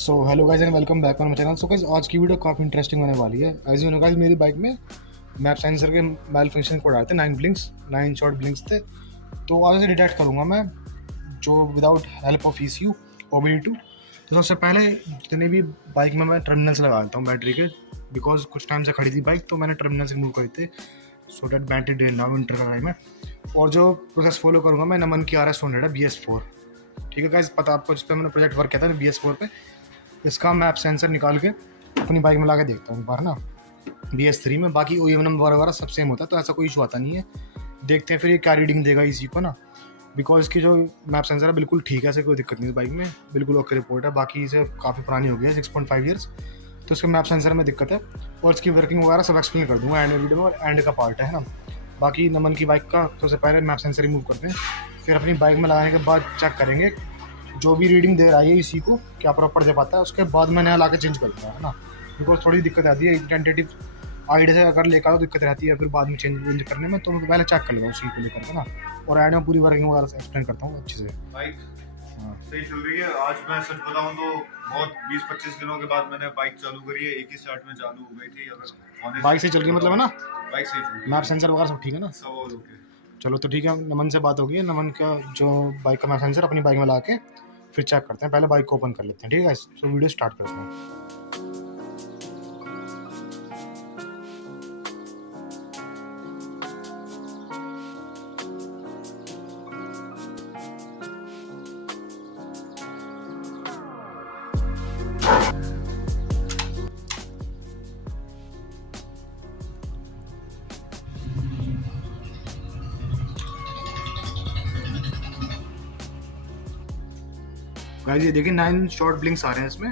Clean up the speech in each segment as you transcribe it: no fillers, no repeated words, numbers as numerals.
So hello guys and welcome back on my channel. So guys आज की video काफ़ी interesting होने वाली है। एज यू नो गाइस मेरी बाइक में मैप सेंसर के मेल फंक्शन कोड आए थे, 9 शॉर्ट ब्लिंक्स थे। तो आज से डिटेक्ट करूँगा मैं जो without help of ECU OBD2। तो सबसे पहले जितने भी बाइक में मैं टर्मिनल्स लगा देता हूँ बैटरी के, बिकॉज कुछ टाइम से खड़ी थी बाइक तो मैंने टर्मिनल्स रिमूव करे थे सो डैट बैटरी ड्रेन ना विंटर का टाइम है। और जो प्रोसेस फॉलो करूँगा मैं नमन की RS100 है BS4। ठीक है गाइस, पता आपको जिस पर मैंने प्रोजेक्ट वर्क किया था BS4 पे। इसका मैप सेंसर निकाल के अपनी बाइक में ला के देखता हूँ एक बार ना BS3 में। बाकी OEM नंबर वगैरह सब सेम होता है तो ऐसा कोई इशू आता नहीं है। देखते हैं फिर ये क्या रीडिंग देगा इसी को ना, बिकॉज इसकी जो मैप सेंसर है बिल्कुल ठीक है, ऐसे कोई दिक्कत नहीं है बाइक में, बिल्कुल ओके रिपोर्ट है। बाकी इसे काफ़ी पुरानी हो गई है 6.5 ईयर्स, तो इसके मैप सेंसर में दिक्कत है और इसकी वर्किंग वगैरह सब एक्सप्लेन कर दूँगा एंड वीडियो में, और एंड का पार्ट है ना। बाकी नमन की बाइक का सबसे पहले मैप सेंसर रिमूव करते हैं, फिर अपनी बाइक में लगाने के बाद चेक करेंगे जो भी रीडिंग दे रहा है इसी को क्या प्रॉपर दे पाता है। उसके बाद मैं नया ला के चेंज कर दूँगा है ना, बिकॉज थोड़ी दिक्कत आती है टेंटेटिव आइडिया से अगर लेकर आओ दिक्कत रहती है फिर बाद में चेंज करने में। तो मैं पहले चेक कर लूँगा उसी को लेकर के ना, और एंड में पूरी वर्किंग वगैरह से एक्सप्लेन करता हूँ अच्छे से। बाइक सही चल रही है। आज मैं सच बताऊं तो बहुत 20-25 दिनों के बाद मैंने बाइक चालू करी है। एक ही स्टार्ट में चालू हो गई थी। अगर बाइक से चल रही है मतलब है ना, बाइक सही चल रही है, मैप सेंसर वगैरह सब ठीक है ना, सब और ओके। चलो तो ठीक है। नमन से बात होगी, नमन का जो बाइक का मैप सेंसर अपनी बाइक में ला के फिर चेक करते हैं। पहले बाइक को ओपन कर लेते हैं, ठीक है। तो वीडियो स्टार्ट करते हैं। गाइस ये देखिए 9 शॉर्ट ब्लिंक्स आ रहे हैं इसमें,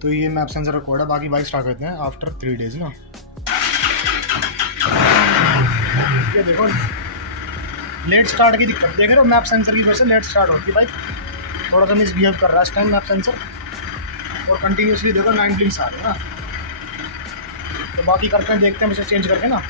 तो ये मैप सेंसर रिकॉर्ड है। बाकी बाइक स्टार्ट करते हैं आफ्टर 3 डेज ना। ये देखो लेट स्टार्ट की दिक्कत देख रहे हो, मैप सेंसर की वजह से लेट स्टार्ट होती है बाइक, थोड़ा सा मिसबिहेव कर रहा है इस टाइम मैप सेंसर। और कंटिन्यूसली देखो 9 ब्लिंक्स आ रहे हैं ना, तो बाकी करते हैं, देखते हैं इसे चेंज करके ना।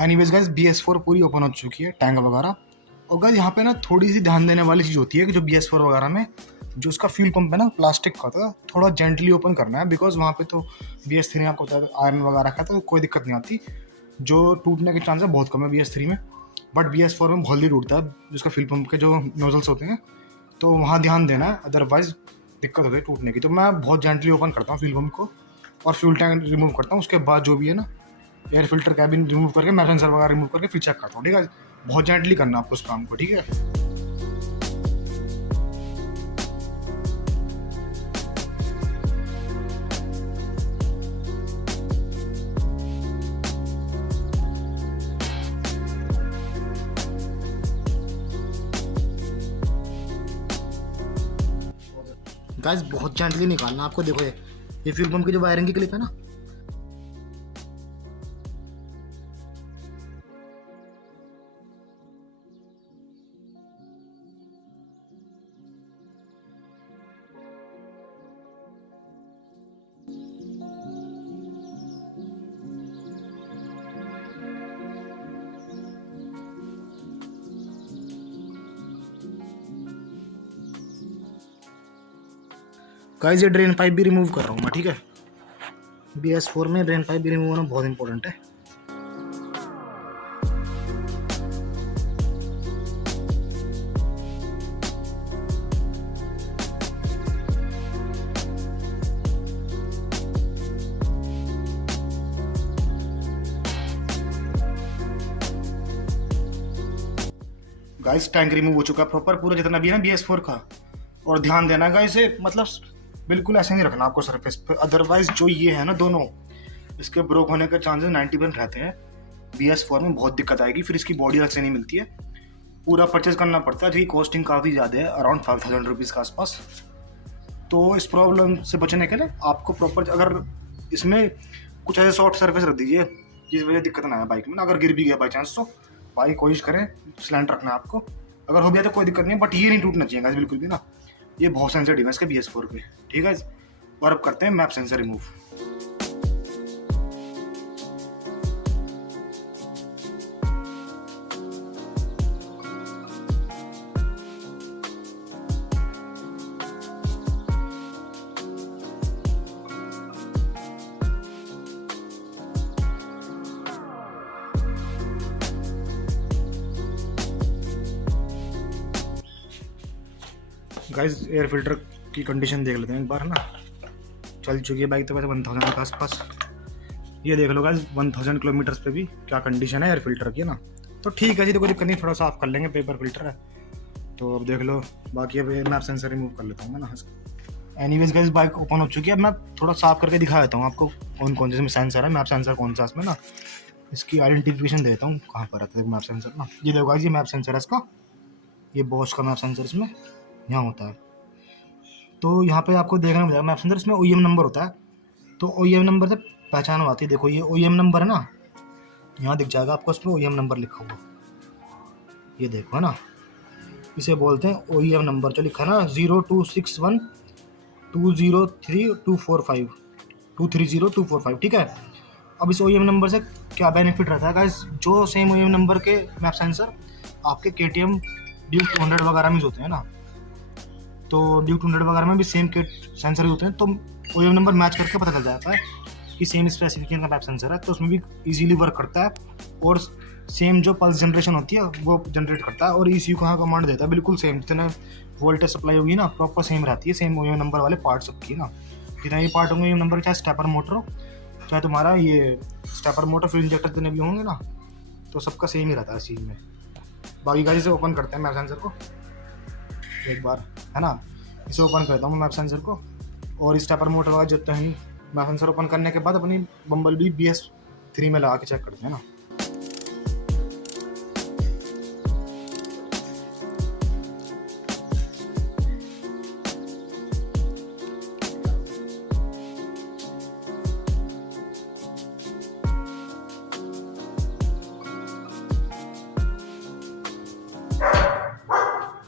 एनीवेज गाइस BS4 पूरी ओपन हो चुकी है, टैंक वगैरह। और गाइस यहाँ पे ना थोड़ी सी ध्यान देने वाली चीज़ होती है कि जो BS4 वगैरह में जो उसका फ्यूल पंप है ना प्लास्टिक का था, थोड़ा जेंटली ओपन करना है, बिकॉज वहाँ पे तो BS3 में आपको पता है आयरन वगैरह का, तो कोई दिक्कत नहीं आती। जो टूटने के चांसेस बहुत कम है BS3 में, बट BS4 में बहुत ही टूटता है जिसका फ्यूल पंप के जो नोजल्स होते हैं, तो वहाँ ध्यान देना है, अदरवाइज दिक्कत होती है टूटने की। तो मैं बहुत जेंटली ओपन करता हूँ फ्यूल पम्प को और फ्यूल टैंक रिमूव करता हूँ। उसके बाद जो भी है ना एयर फिल्टर कैबिन रिमूव करके मैप सेंसर वगैरह रिमूव करके फिर चेक करता हूँ, ठीक है। बहुत जेंटली करना आपको उस काम को, ठीक है। गाइस बहुत जेंटली निकालना आपको। देखो ये फ्यूल पम्प की जो वायरिंग की क्लिप है ना, गाइस ये ड्रेन पाइप भी रिमूव कर रहा हूँ मैं, ठीक है। BS4 में ड्रेन पाइप भी रिमूव होना बहुत इंपॉर्टेंट है। गाइस टैंक रिमूव हो चुका है प्रॉपर पूरा जितना भी है ना BS4 का। और ध्यान देना गाइस मतलब बिल्कुल ऐसे नहीं रखना आपको सरफेस पे, अदरवाइज जो ये है ना दोनों इसके ब्रोक होने के चांसेस 90% रहते हैं। BS4 में बहुत दिक्कत आएगी, फिर इसकी बॉडी अलग से नहीं मिलती है, पूरा परचेज करना पड़ता है, जिसकी कॉस्टिंग काफ़ी ज़्यादा है, अराउंड 5000 रुपीज़ के आसपास। तो इस प्रॉब्लम से बचने के लिए आपको प्रॉपर अगर इसमें कुछ ऐसे सॉफ्ट सरफेस रख दीजिए जिस वजह से दिक्कत ना आए बाइक में ना। अगर गिर भी गया बाई चांस तो बाइक कोशिश करें स्लैंट रखना है आपको, अगर हो गया तो कोई दिक्कत नहीं है, बट ये नहीं टूटना चाहिए गाइस बिल्कुल भी ना। ये बहुत सेंसिटिव है इसके BS4 पे, ठीक है। और अब करते हैं map sensor remove. Guys air filter की कंडीशन देख लेते हैं एक बार, है ना। चल चुकी है बाइक तो वैसे 1000 के आसपास। ये देख लो गाइस 1000 किलोमीटर्स पे भी क्या कंडीशन है एयर फिल्टर की, है ना। तो ठीक है जी, तो कोई दिक्कत नहीं, थोड़ा साफ कर लेंगे, पेपर फिल्टर है। तो अब देख लो बाकी अब मैप सेंसर रिमूव कर लेता हूँ मैं ना। एनीवेज गाइस बाइक ओपन हो चुकी है। अब मैं थोड़ा साफ करके दिखा देता हूँ आपको कौन कौन से सेंसर है, मैप सेंसर कौन सा इसमें ना, इसकी आइडेंटिफिकेशन देता हूँ कहाँ पर आता है मैप सेंसर ना। ये देखो गाइस ये मैप सेंसर है इसका, ये बॉश का मैप सेंसर इसमें यहाँ होता है। तो यहाँ पे आपको देखना मिलेगा मैप सेंसर, इसमें OEM नंबर होता है। तो OEM नंबर से पहचान आती है। देखो ये OEM नंबर है ना, यहाँ दिख जाएगा आपको, इसमें OEM नंबर लिखा हुआ, ये देखो है ना, इसे बोलते हैं OEM नंबर। जो लिखा है ना 0261230245, ठीक है। अब इस OEM नंबर से क्या बेनिफिट रहता है गाइस, जो सेम OEM नंबर के मैप सेंसर आपके KTM ड्यूक 200 वगैरह में होते हैं ना, तो ड्यूक 200 वगैरह में भी सेम किट सेंसर होते हैं, तो OEM नंबर मैच करके पता चल जाता है कि सेम स्पेसिफिकेशन का मैप सेंसर है, तो उसमें भी इजीली वर्क करता है। और सेम जो पल्स जनरेशन होती है वो जनरेट करता है, और ECU को हाँ कमांड देता है, बिल्कुल सेम जितना वोल्टेज सप्लाई होगी ना प्रॉपर सेम रहती है, सेम OEM नंबर वाले पार्ट सबकी ना। जितना ये पार्ट होंगे OEM नंबर, चाहे स्टेपर मोटर हो, चाहे तुम्हारा ये स्टेपर मोटर फ्यूल इंजेक्टर जितने भी होंगे ना, तो सबका सेम ही रहता है इस चीज़ में। बाकी गाड़ी से ओपन करते हैं मैप सेंसर को एक बार, है ना। इसे ओपन करता हूँ मैप सेंसर को, और स्टेपर मोटर वाला जितना है मैप सेंसर ओपन करने के बाद अपनी बम्बल भी BS3 में लगा के चेक करते हैं ना।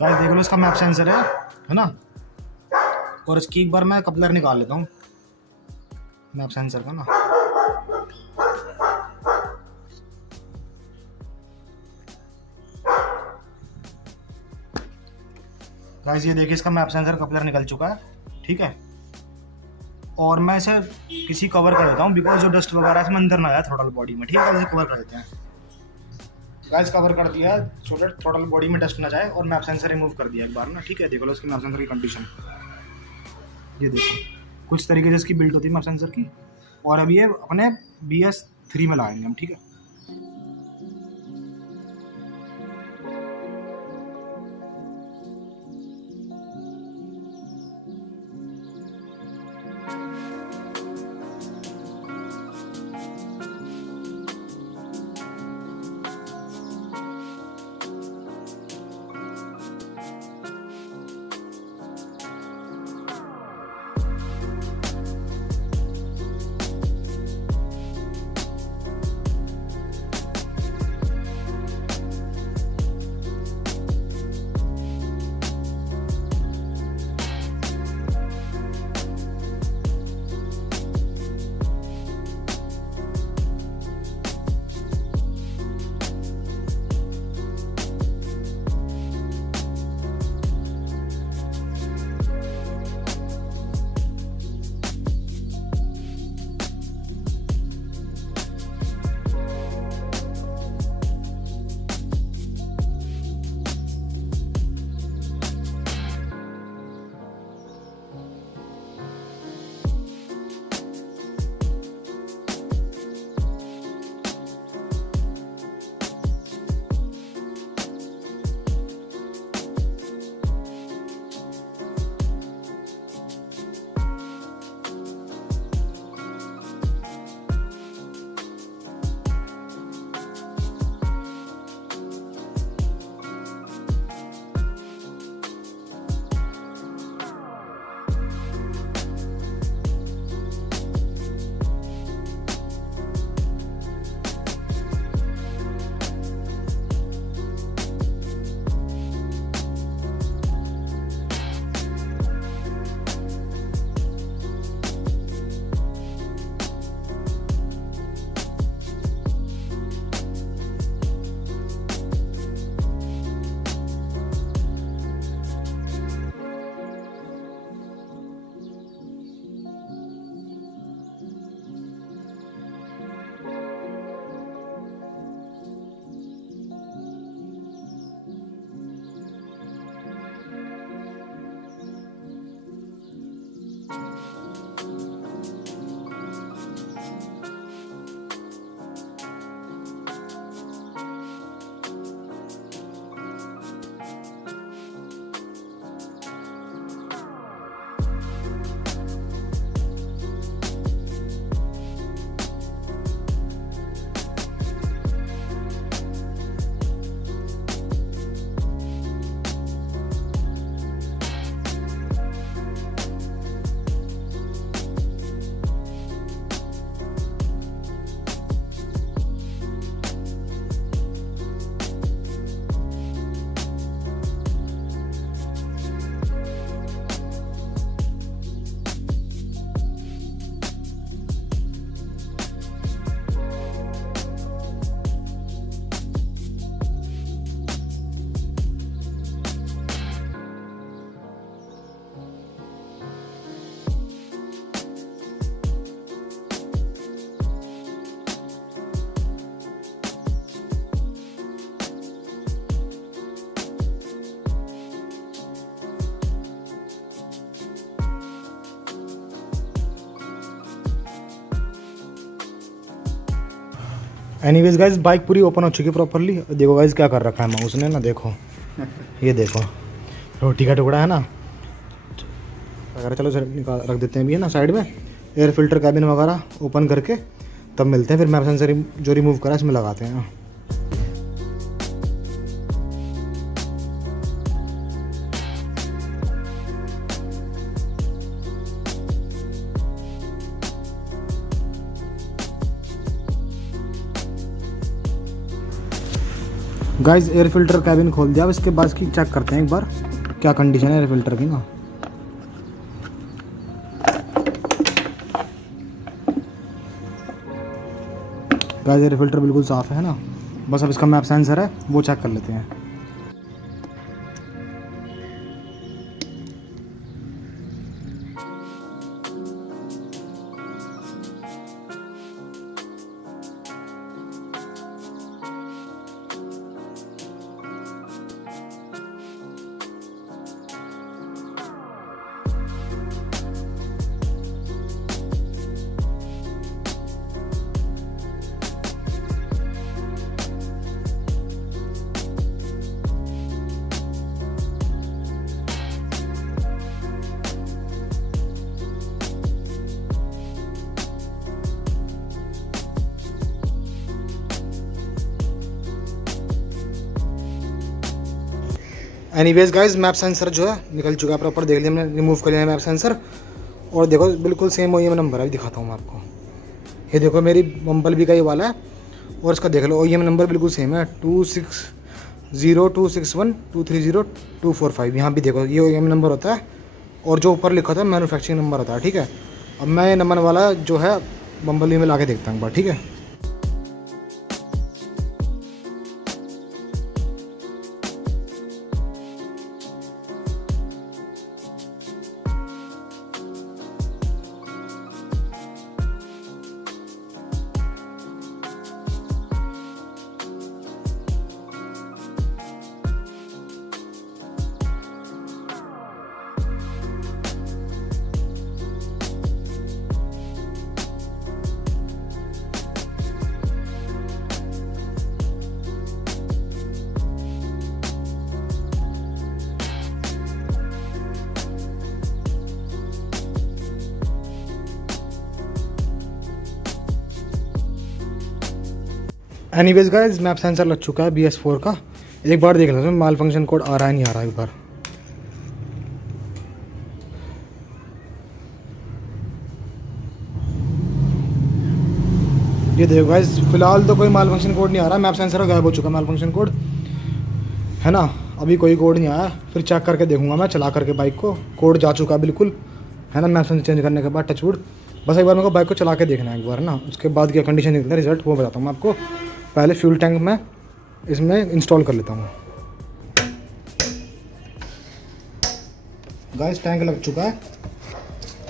गाइस देख लो इसका मैप सेंसर है ना। और इसकी एक बार मैं कपलर निकाल लेता हूँ मैप सेंसर का ना। गाइस ये देखिए इसका मैप सेंसर कपलर निकल चुका है, ठीक है। और मैं इसे किसी कवर कर देता हूँ, बिकॉज जो डस्ट वगैरह इसमें अंदर ना आया थ्रोटल बॉडी में, ठीक है। इसे कवर कर देते हैं। गाइस कवर कर दिया सो दैट थ्रॉटल बॉडी में डस्ट ना जाए, और मैप सेंसर रिमूव कर दिया एक बार ना, ठीक है। देख लो इसकी मैप सेंसर की कंडीशन, ये देखो कुछ तरीके से इसकी बिल्ड होती है मैप सेंसर की। और अभी ये अपने BS3 में लगाएंगे हम, ठीक है। एनीवेज गाइज बाइक पूरी ओपन हो चुकी है प्रॉपरली। देखो गाइज क्या कर रखा है माउस ने ना, देखो ये देखो रोटी का टुकड़ा है ना वगैरह। चलो सर निकाल रख देते हैं अभी है ना साइड में। एयर फिल्टर कैबिन वगैरह ओपन करके तब मिलते हैं फिर। मैप सेंसर जो रिमूव करा इसमें लगाते हैं। गाइस एयर फिल्टर कैबिन खोल दिया। अब इसके बाद की चेक करते हैं एक बार क्या कंडीशन है एयर फिल्टर की ना। गाइस एयर फिल्टर बिल्कुल साफ़ है ना। बस अब इसका मैप सेंसर है वो चेक कर लेते हैं। एनीवेज गाइज मैप सेंसर जो है निकल चुका है प्रॉपर, देख लिया हमने, रिमूव कर लिया है मैप सेंसर। और देखो बिल्कुल सेम OEM नंबर है, दिखाता हूँ मैं आपको। ये देखो मेरी बम्बल भी का ये वाला है, और इसका देख लो OEM नंबर बिल्कुल सेम है 260261230245। यहाँ भी देखो ये OEM नंबर होता है, और जो ऊपर लिखा था मैन्युफैक्चरिंग नंबर होता है, ठीक है। अब मैं ये नंबर वाला जो है बम्बल में ला के देखता हूँ एक बार, ठीक है। एनीवेज गाइस मैप सेंसर लग चुका है BS4 का। एक बार देख लेते हैं माल फंक्शन कोड आ रहा है नहीं आ रहा है एक बार। ये देखो गाइस फिलहाल तो कोई माल फंक्शन कोड नहीं आ रहा, मैप सेंसर गायब हो चुका है माल फंक्शन कोड, है ना। अभी कोई कोड नहीं आया, फिर चेक करके देखूंगा मैं चला करके बाइक को, कोड जा चुका है बिल्कुल, है ना। मैप सेंसर चेंज करने के बाद टचवुड, बस एक बार मेरे को बाइक को चला के देखना है एक बार ना, उसके बाद क्या कंडीशन निकलता है रिजल्ट वो बताता हूँ मैं आपको। पहले फ्यूल टैंक में इसमें इंस्टॉल कर लेता हूँ। गाइस टैंक लग चुका है,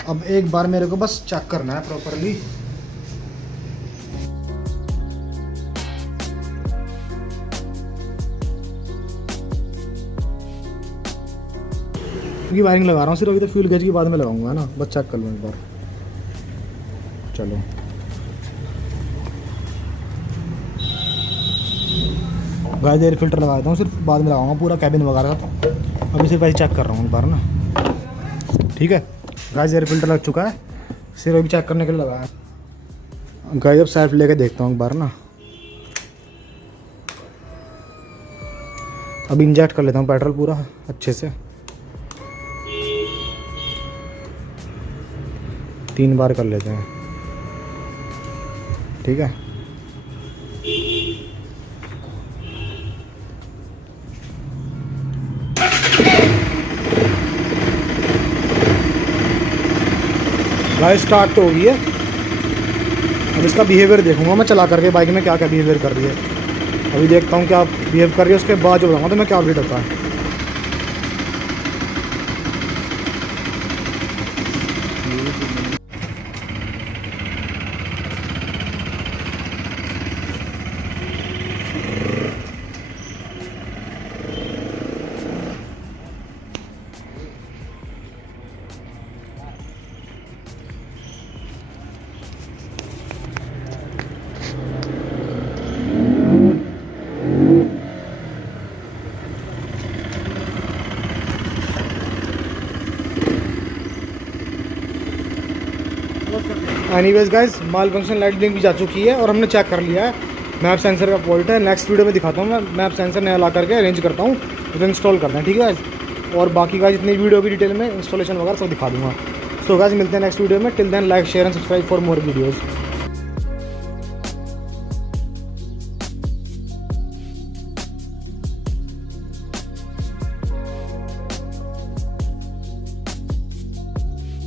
अब एक बार मेरे को बस चेक करना है प्रॉपरली। की वायरिंग लगा रहा हूँ सिर्फ, अभी तो फ्यूल गेज की बाद में लगाऊंगा, है ना। बस चेक कर लूँ एक बार, चलो। गाइस एयर फिल्टर लगा देता हूँ, सिर्फ बाद में लगाऊंगा पूरा कैबिन वगैरह का, अभी सिर्फ ऐसे चेक कर रहा हूँ एक बार ना, ठीक है। गाइस एयर फिल्टर लग चुका है, सिर्फ अभी चेक करने के लिए लगाया। गाइस अब सेल्फ लेके देखता हूँ एक बार ना, अभी इंजेक्ट कर लेता हूँ पेट्रोल पूरा अच्छे से, 3 बार कर लेते हैं, ठीक है। गाइस स्टार्ट तो हो गई है, अब इसका बिहेवियर देखूंगा मैं चला करके बाइक में क्या क्या बिहेवियर कर रही है। अभी देखता हूँ क्या बिहेव कर रही है, उसके बाद जो बताऊँगा तो मैं क्या अपडेट होता है। एनीवेज गाइस माल फंक्शन लाइट ब्लिंक भी जा चुकी है और हमने चेक कर लिया है मैप सेंसर का फॉल्ट है। नेक्स्ट वीडियो में दिखाता हूँ मैं मैप सेंसर नया ला करके अरेंज करता हूँ, उसे इंस्टॉल करना है, ठीक है गाइस। और बाकी का जितनी वीडियो की डिटेल में इंस्टॉलेशन वगैरह सब दिखा दूँगा। सो गाइस मिलते हैं नेक्स्ट वीडियो में, till then like share and subscribe for more videos.